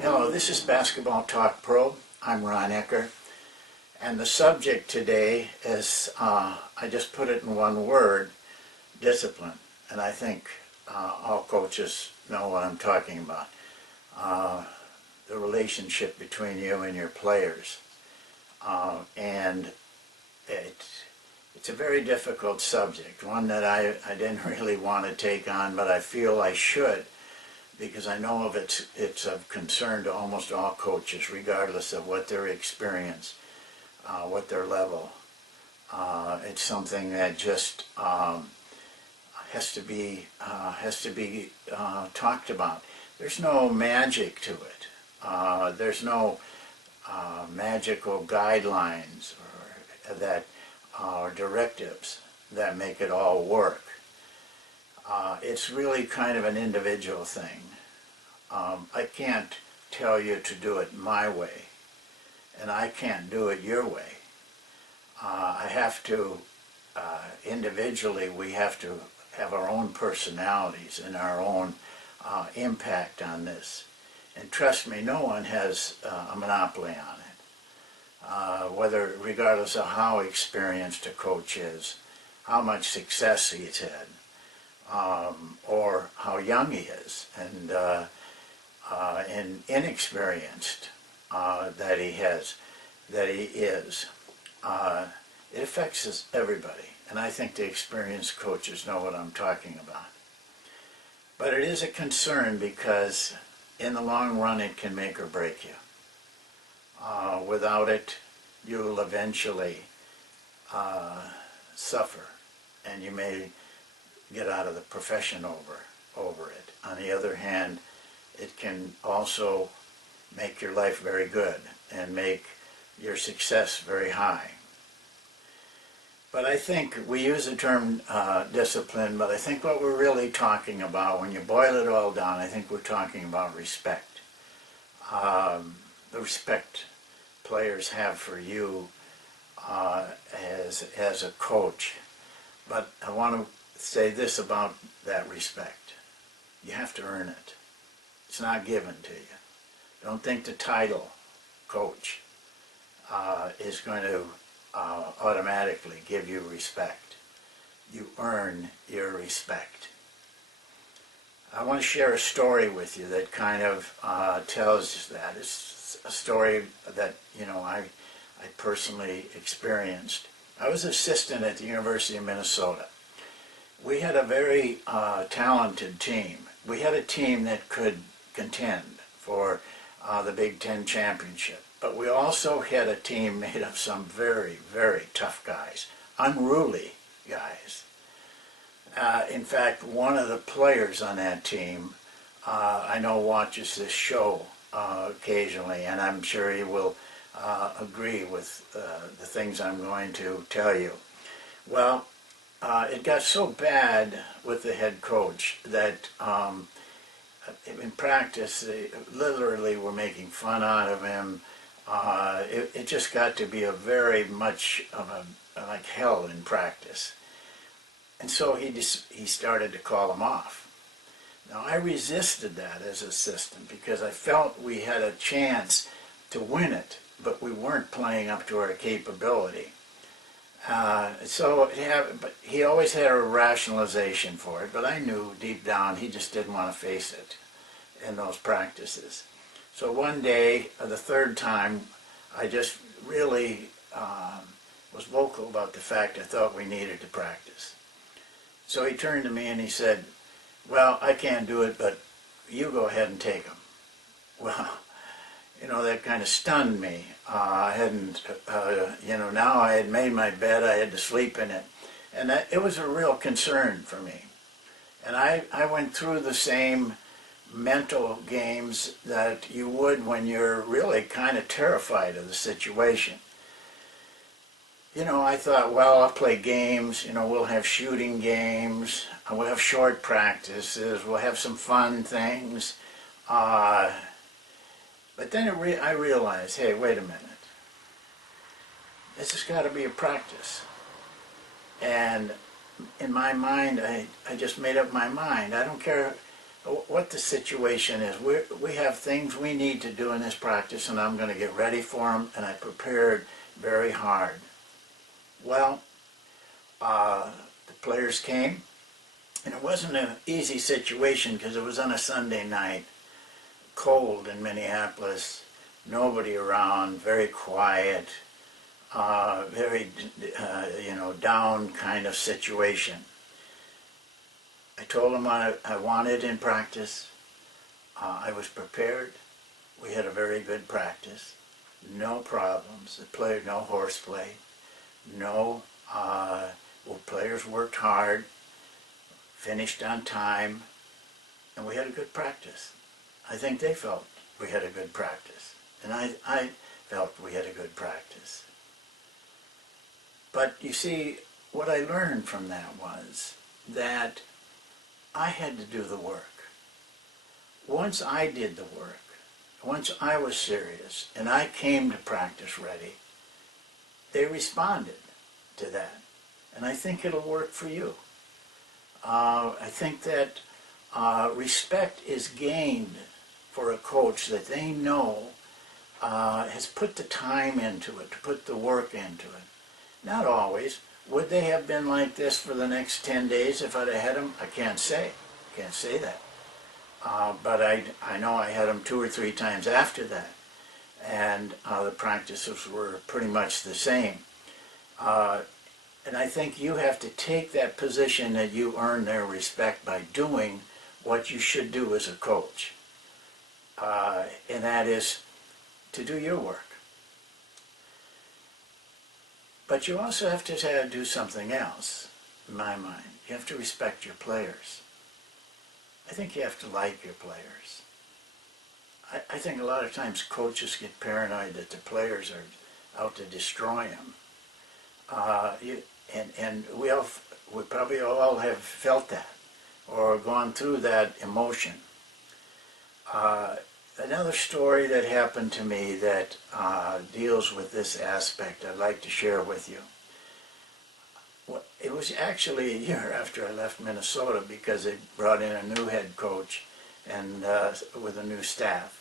Hello, this is Basketball Talk Pro. I'm Ron Ekker, and the subject today is, I just put it in one word, discipline. And I think all coaches know what I'm talking about. The relationship between you and your players. And it's a very difficult subject, one that I didn't really want to take on, but I feel I should, because I know it's of concern to almost all coaches, regardless of what their experience, what their level. It's something that just has to be talked about. There's no magic to it. There's no magical guidelines or directives that make it all work. It's really kind of an individual thing. I can't tell you to do it my way, and I can't do it your way. I have to, individually, we have to have our own personalities and our own impact on this. And trust me, no one has a monopoly on it. Regardless of how experienced a coach is, how much success he's had, or how young he is, and inexperienced that he is. It affects everybody, and I think the experienced coaches know what I'm talking about. But it is a concern because in the long run it can make or break you. Without it, you'll eventually suffer, and you may get out of the profession over it. On the other hand, it can also make your life very good and make your success very high. But I think we use the term discipline, but I think what we're really talking about, when you boil it all down, I think we're talking about respect. The respect players have for you as a coach. But I want to say this about that respect. You have to earn it. It's not given to you. Don't think the title coach is going to automatically give you respect. You earn your respect. I want to share a story with you that kind of tells that. It's a story that, I personally experienced. I was assistant at the University of Minnesota. We had a very talented team. We had a team that could contend for the Big Ten championship. But we also had a team made of some very, very tough guys, unruly guys. In fact, one of the players on that team, I know watches this show occasionally, and I'm sure he will agree with the things I'm going to tell you. Well, it got so bad with the head coach that in practice, they literally were making fun out of him. It just got to be a very much of like hell in practice. And so he started to call him off. Now I resisted that as assistant because I felt we had a chance to win it, but we weren't playing up to our capability. But he always had a rationalization for it, but I knew deep down he just didn't want to face it in those practices. So one day, the third time, I just really was vocal about the fact I thought we needed to practice. So he turned to me and he said, "Well, I can't do it, but you go ahead and take them." Well, that kind of stunned me. I hadn't, now I had made my bed, I had to sleep in it. And it was a real concern for me. And I went through the same mental games that you would when you're really kind of terrified of the situation. I thought, well, I'll play games, we'll have shooting games, we'll have short practices, we'll have some fun things. But then I realized, hey, wait a minute. This has got to be a practice. And in my mind, I just made up my mind. I don't care what the situation is. We have things we need to do in this practice, and I'm going to get ready for them, and I prepared very hard. Well, the players came, and it wasn't an easy situation because it was on a Sunday night, cold in Minneapolis, nobody around, very quiet, very, down kind of situation. I told them what I wanted in practice. I was prepared. We had a very good practice. No problems. The player, no horseplay. No, players worked hard, finished on time, and we had a good practice. I think they felt we had a good practice, and I felt we had a good practice. But you see, what I learned from that was that I had to do the work. Once I did the work, once I was serious, and I came to practice ready, they responded to that. And I think it'll work for you. I think that respect is gained for a coach that they know has put the time into it, to put the work into it. Not always. Would they have been like this for the next 10 days if I'd have had them? I can't say. Can't say that. But I know I had them 2 or 3 times after that. And the practices were pretty much the same. And I think you have to take that position that you earn their respect by doing what you should do as a coach. And that is to do your work. But you also have to do something else, in my mind. You have to respect your players. I think you have to like your players. I think a lot of times coaches get paranoid that the players are out to destroy them. And we probably all have felt that or gone through that emotion. Another story that happened to me that deals with this aspect I'd like to share with you. It was actually a year after I left Minnesota because they brought in a new head coach and with a new staff.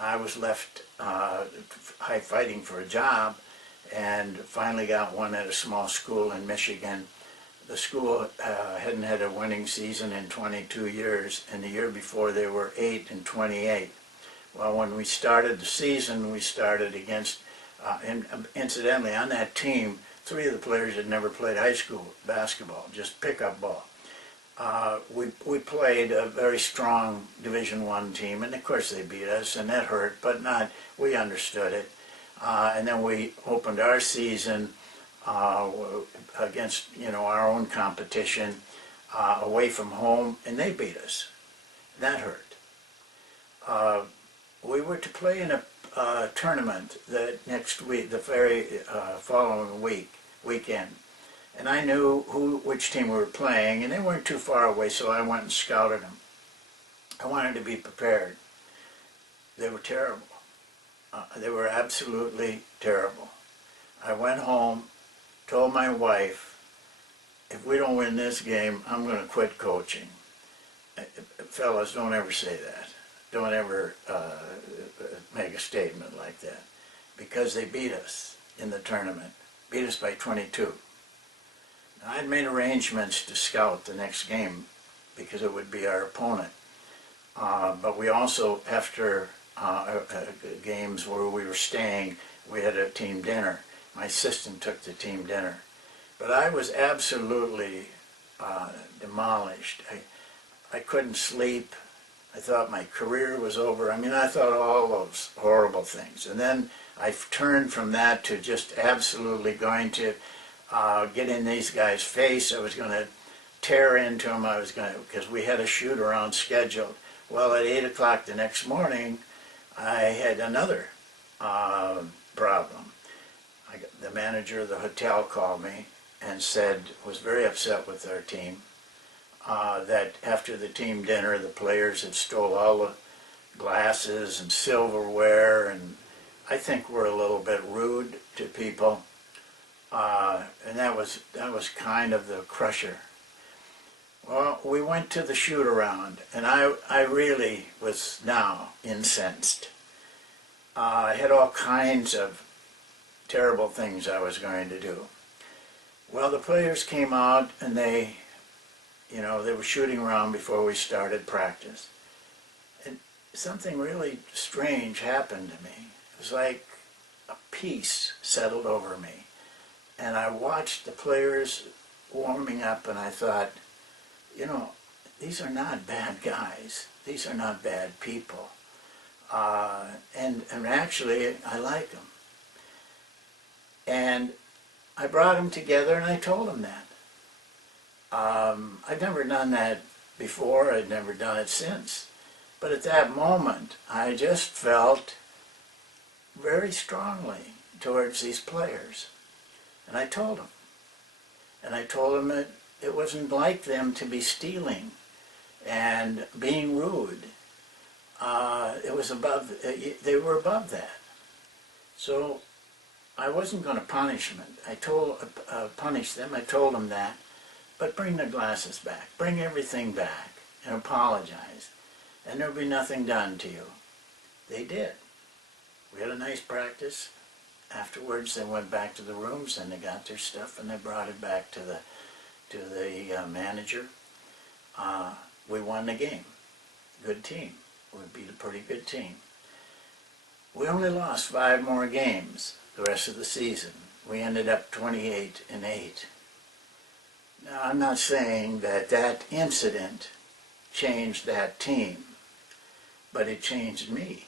I was left fighting for a job and finally got one at a small school in Michigan. The school hadn't had a winning season in 22 years, and the year before they were 8-28. Well, when we started the season, we started against, incidentally, on that team, 3 of the players had never played high school basketball, just pickup ball. We played a very strong Division I team, and of course they beat us, and that hurt, but we understood it. And then we opened our season against, our own competition away from home, and they beat us. That hurt. We were to play in a tournament that next week, the very following weekend. And I knew which team we were playing, and they weren't too far away, so I went and scouted them. I wanted to be prepared. They were terrible. They were absolutely terrible. I went home, told my wife, if we don't win this game, I'm going to quit coaching. Fellas, don't ever say that. Don't ever make a statement like that. Because they beat us in the tournament. Beat us by 22. Now, I'd made arrangements to scout the next game because it would be our opponent. But we also, after games where we were staying, we had a team dinner. My assistant took the team dinner. But I was absolutely demolished. I couldn't sleep. I thought my career was over. I mean, I thought all those horrible things. And then I turned from that to just absolutely going to get in these guys' face. I was going to tear into them. Because we had a shoot-around scheduled. Well, at 8 o'clock the next morning, I had another problem. The manager of the hotel called me and was very upset with our team. That after the team dinner, the players had stole all the glasses and silverware, and I think we're a little bit rude to people, and that was kind of the crusher. Well, we went to the shoot-around, and I really was now incensed. I had all kinds of terrible things I was going to do. Well, the players came out, and they were shooting around before we started practice. And something really strange happened to me. It was like a peace settled over me. And I watched the players warming up, and I thought, these are not bad guys. These are not bad people. And actually, I like them. And I brought them together, and I told them that. I've never done that before. I've never done it since. But at that moment, I just felt very strongly towards these players. And I told them. And I told them that it wasn't like them to be stealing and being rude. It was above, they were above that. So I wasn't going to punish them. Punish them. I told them that. But bring the glasses back. Bring everything back and apologize. And there'll be nothing done to you. They did. We had a nice practice. Afterwards, they went back to the rooms and they got their stuff and they brought it back to the manager. We won the game. Good team. We beat a pretty good team. We only lost 5 more games the rest of the season. We ended up 28-8. Now, I'm not saying that that incident changed that team, but it changed me.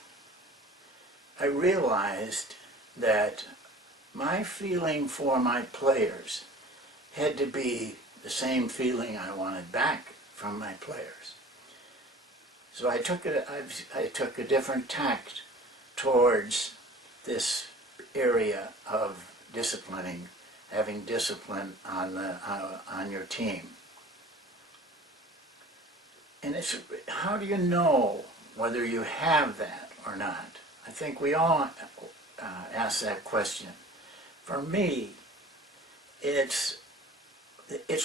I realized that my feeling for my players had to be the same feeling I wanted back from my players. So I took a different tact towards this area of disciplining, having discipline on your team. And it's, how do you know whether you have that or not? I think we all ask that question. For me, it's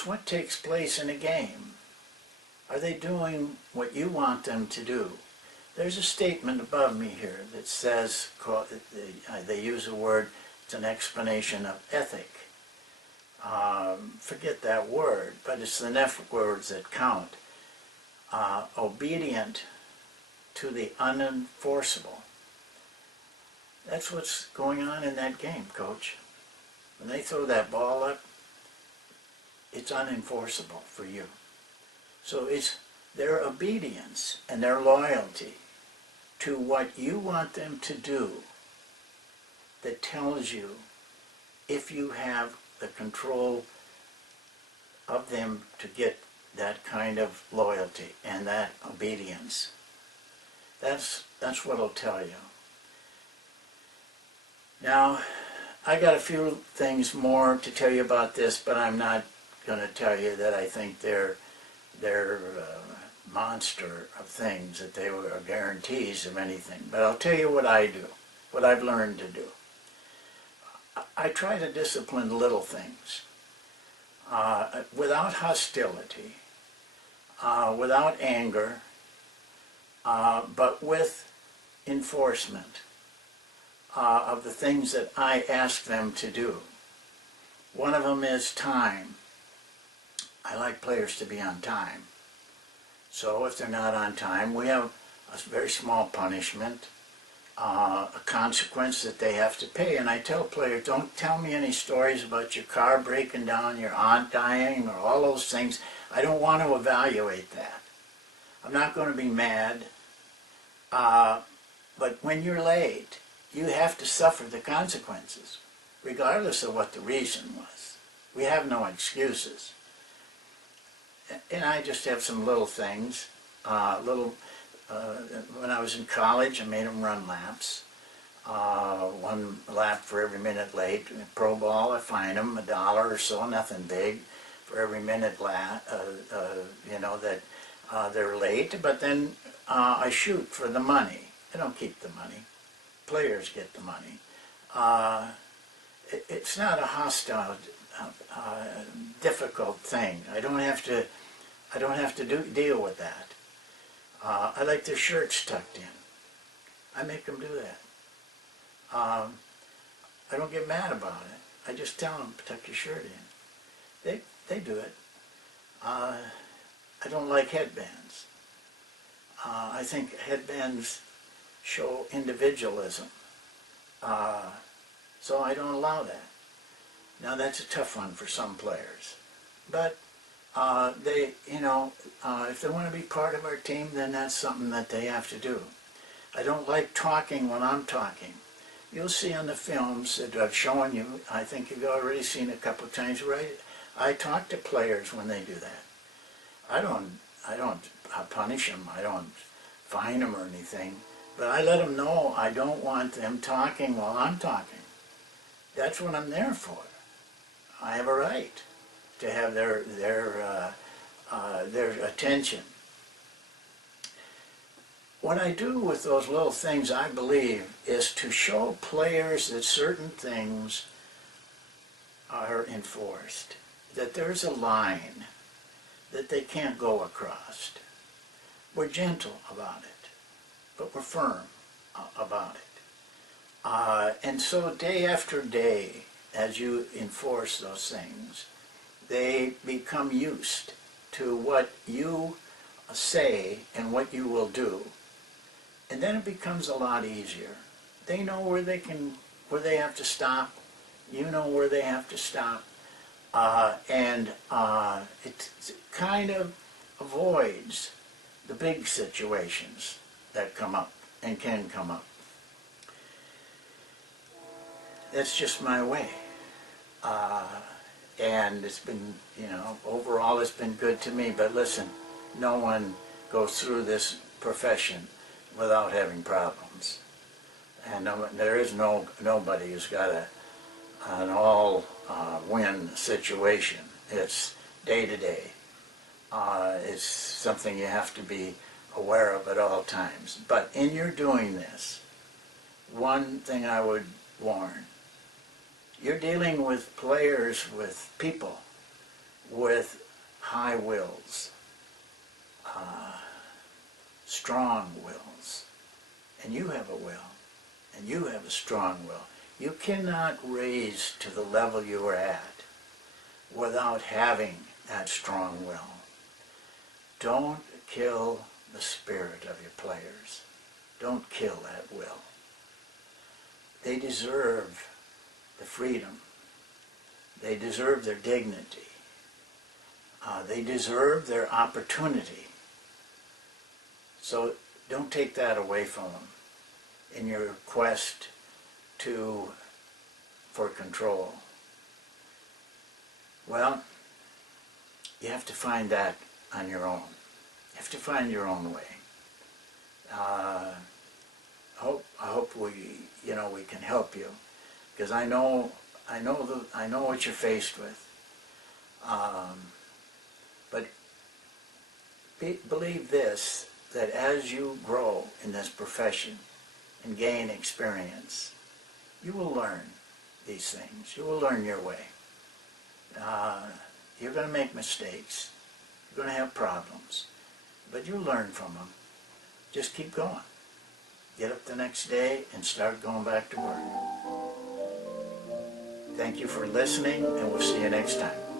what takes place in a game. Are they doing what you want them to do? There's a statement above me here that says, they use a word, it's an explanation of ethic. Forget that word, but it's the next words that count. Obedient to the unenforceable. That's what's going on in that game, Coach. When they throw that ball up, it's unenforceable for you. So it's their obedience and their loyalty to what you want them to do that tells you if you have the control of them to get that kind of loyalty and that obedience. That's what I'll tell you. Now, I got a few things more to tell you about this, but I'm not going to tell you that I think they're monster of things, that they were guarantees of anything. But I'll tell you what I do, what I've learned to do. I try to discipline little things without hostility, without anger, but with enforcement of the things that I ask them to do. One of them is time. I like players to be on time. So if they're not on time, we have a very small punishment, a consequence that they have to pay. And I tell players, don't tell me any stories about your car breaking down, your aunt dying, or all those things. I don't want to evaluate that. I'm not going to be mad. But when you're late, you have to suffer the consequences, regardless of what the reason was. We have no excuses. And I just have some little things. When I was in college, I made them run laps. 1 lap for every minute late. In pro ball, I fine them $1 or so, nothing big, for every minute that they're late. But then I shoot for the money. I don't keep the money. Players get the money. It's not a hostile, difficult thing. I don't have to I don't have to deal with that. I like their shirts tucked in. I make them do that. I don't get mad about it. I just tell them, tuck your shirt in. They do it. I don't like headbands. I think headbands show individualism. So I don't allow that. Now that's a tough one for some players. But if they want to be part of our team, then that's something that they have to do. I don't like talking when I'm talking. You'll see on the films that I've shown you, I think you've already seen a couple of times, right? I talk to players when they do that. I don't punish them. I don't fine them or anything. But I let them know I don't want them talking while I'm talking. That's what I'm there for. I have a right to have their attention. What I do with those little things, I believe, is to show players that certain things are enforced, that there's a line that they can't go across. We're gentle about it, but we're firm about it. And so day after day, as you enforce those things, they become used to what you say and what you will do. And then it becomes a lot easier. They know where they have to stop. You know where they have to stop. It kind of avoids the big situations that come up and can come up. That's just my way. And it's been, overall it's been good to me. But listen, no one goes through this profession without having problems. And there is nobody who's got an all-win situation. It's day to day. It's something you have to be aware of at all times. But in your doing this, one thing I would warn, you're dealing with players, with people, with high wills, strong wills. And you have a will, and you have a strong will. You cannot raise to the level you are at without having that strong will. Don't kill the spirit of your players. Don't kill that will. They deserve the freedom. They deserve their dignity. They deserve their opportunity. So don't take that away from them in your quest for control. Well, you have to find that on your own. You have to find your own way. I hope we can help you, because I know what you're faced with. But believe this, that as you grow in this profession and gain experience, you will learn these things. You will learn your way. You're going to make mistakes. You're going to have problems. But you'll learn from them. Just keep going. Get up the next day and start going back to work. Thank you for listening, and we'll see you next time.